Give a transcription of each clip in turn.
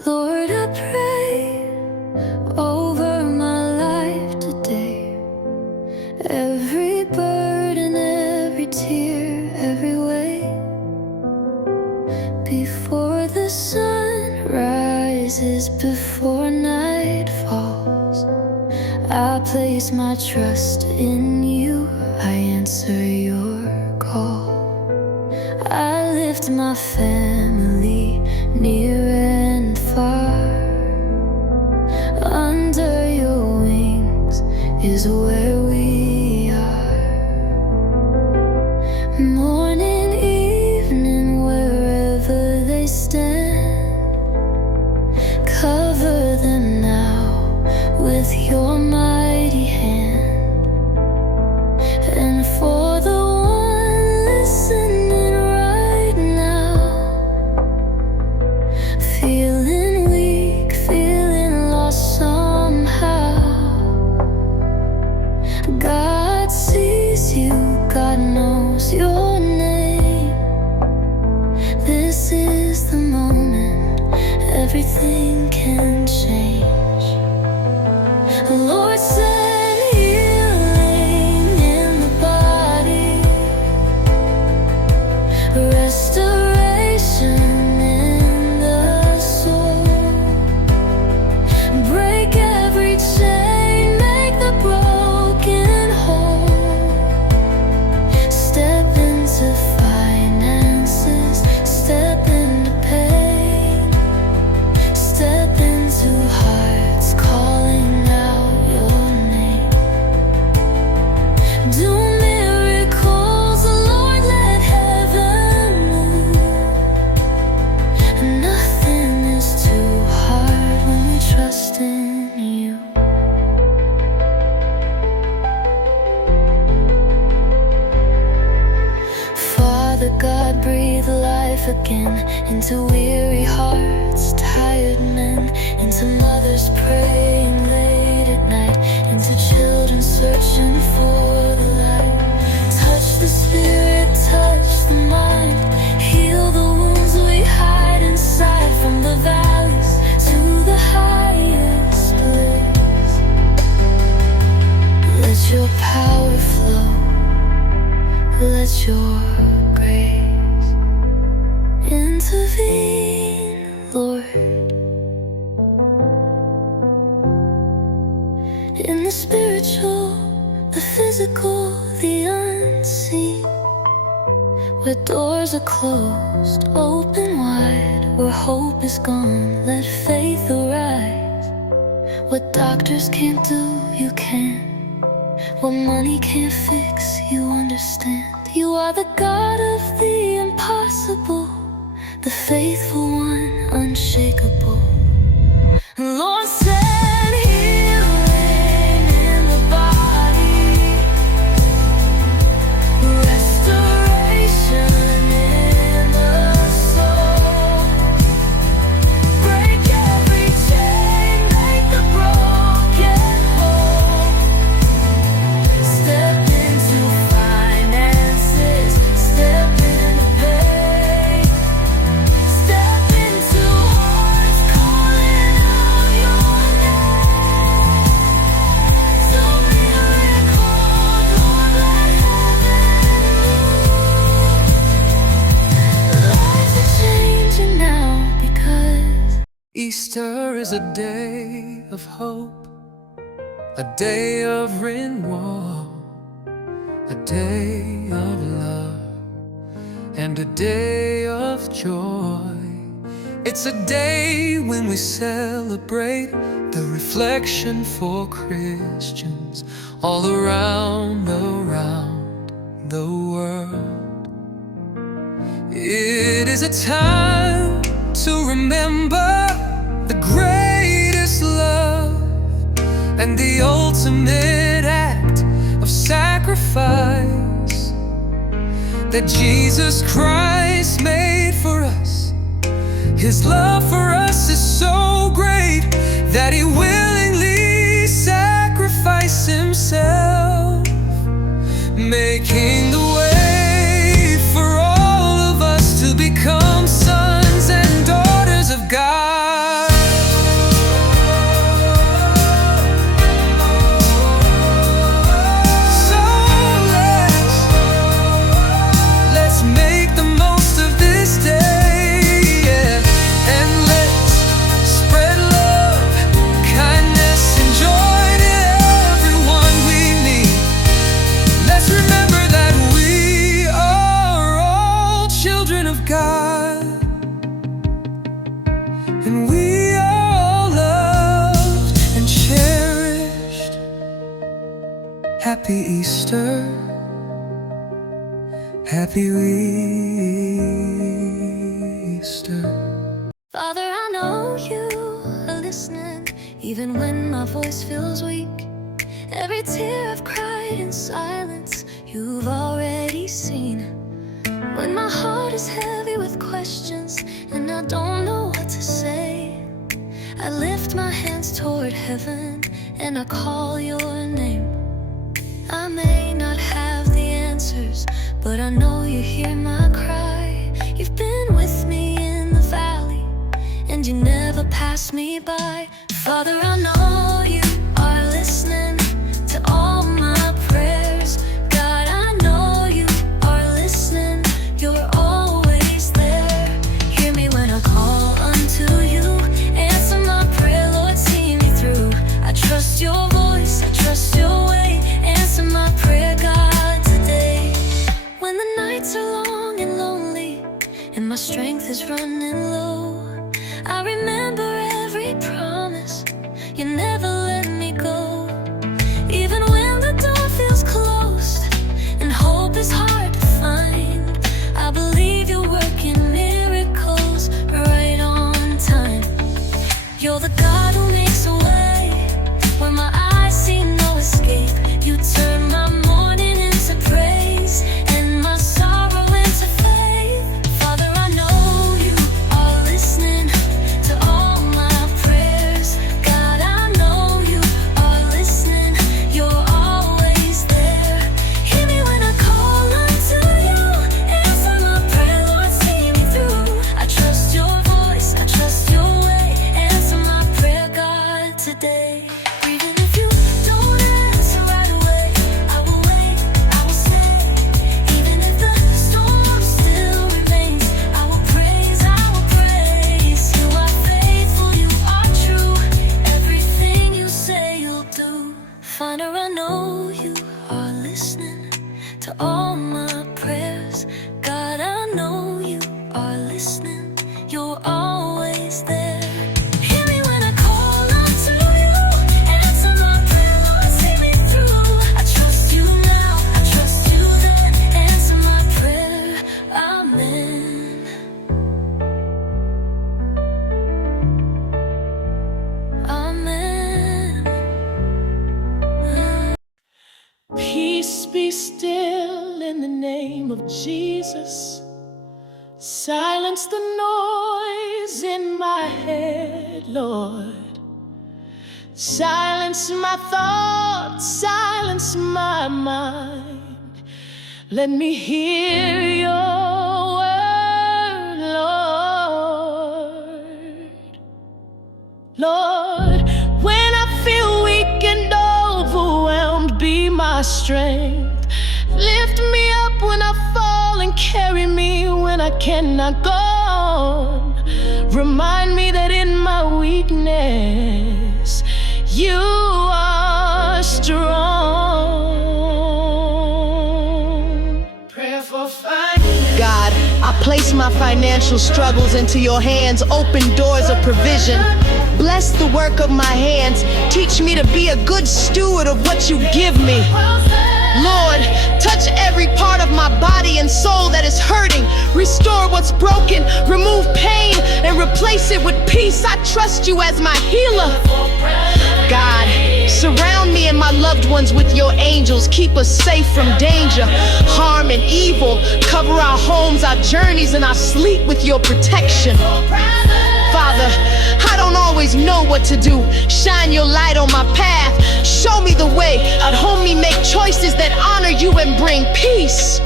Lord, I pray over my life today. Every burden, every tear, every way. Before the sun rises, before night falls, I place my trust in you. I answer your call. I lift my family near and far. Under your wings is where we are. Morning, evening, wherever they stand, cover them now with your mighty hand. And for the one listening right now, feeling weak, feeling lost somehow, God sees you, God knows your name. This is the moment everything can change. Lord, send healing in the body, restoration in the soul. Break every chain, make the broken whole. Step into finances, step into pain, step into hearts calling out your name. Do miracles, Lord, let heaven move. Nothing is too hard when we trust in you. Father God, breathe life again into weary hearts, tired men, into mothers praying late at night, into children searching for the light. Touch the spirit, touch the mind, heal the wounds we hide inside. From the valleys to the highest place, let your power flow, let your grace intervene, Lord. In the spiritual, the physical, the unseen, where doors are closed, open wide, where hope is gone, let faith arise. What doctors can't do, you can. What money can't fix, you understand. You are the God of the impossible, the faithful one, unshakable. Lord, send healing in the body, restoration in the soul. Break every chain, make the broken whole. Step into finances, step into pain, step into hearts calling out your name. So miracles, Lord, let heaven move. Lives are changing now because Easter is a day of hope, a day of renewal, a day of love, and a day of joy. It's a day when we celebrate the reflection for Christians all around the world. It is a time to remember the greatest love and the ultimate act of sacrifice that Jesus Christ made for us. His love for us is so great that He willingly sacrificed Himself, making the way for all of us to become sons and daughters of God. and we are all loved and cherished. Happy Easter, happy Easter. Father, I know you are listening, even when my voice feels weak. Every tear I've cried in silence, you've already seen. When my heart is heavy with questions and I don't know what to say, I lift my hands toward heaven and I call your name. I may not have the answers, but I know you hear my cry. You've been with me in the valley, and you never pass me by. Father, I know you are listening to all my prayers. God, I know you are listening, you're always there. Hear me when I call unto you, answer my prayer, Lord, see me through. I trust your voice, I trust your way, answer my prayer, God, today. When the nights are long and lonely and my strength is running low, I remember every promise, you never let me go. Even when the door feels closed and hope is hard to find, I believe you're working miracles right on time. You're the God who makes a way where my eyes see no escape. You turn my mourning into praise and my sorrow into faith. Father, I know you are listening to all my prayers. God, I know you are listening, you're always there. Hear me when I call unto you, answer my prayer, Lord, see me through. I trust your voice, I trust your way, answer my prayer, God, today. Even if you don't answer right away, I will wait, I will stay. Even if the storm still remains, I will praise, I will praise. You are faithful, you are true, everything you say you'll do. Father, I know you are listening to all my prayers. God, I know you are listening, you're always there. Hear me when I call unto you, answer my prayer, Lord, see me through. I trust you now, I trust you then, answer my prayer, amen. Amen. Peace be still in the name of Jesus. Silence the noise in my head, Lord. Silence my thoughts, silence my mind. Let me hear your word, Lord. Lord, when I feel weak and overwhelmed, be my strength. Lift me up when I fall and carry me when I cannot go on. Remind me that in my weakness, you are strong. Prayer for finance. God, I place my financial struggles into your hands. Open doors of provision. Bless the work of my hands. Teach me to be a good steward of what you give me. Lord, touch every part of my body and soul that is hurting. Restore what's broken, remove pain, and replace it with peace. I trust you as my healer. God, surround me and my loved ones with your angels. Keep us safe from danger, harm, and evil. Cover our homes, our journeys, and our sleep with your protection. Father, I don't always know what to do. Shine your light on my path. Show me the way. Help me make choices that honor you and bring peace.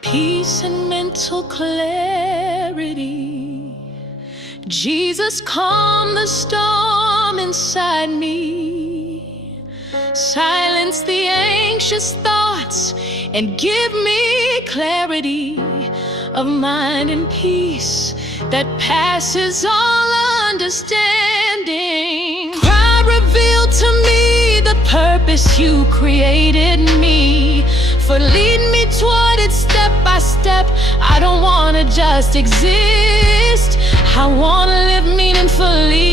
Peace and mental clarity. Jesus, calm the storm inside me. Silence the anxious thoughts and give me clarity of mind and peace that passes all understanding. Pride reveal to me the purpose you created me for. Lead me toward it step by step. I don't wanna just exist. I wanna live meaningfully.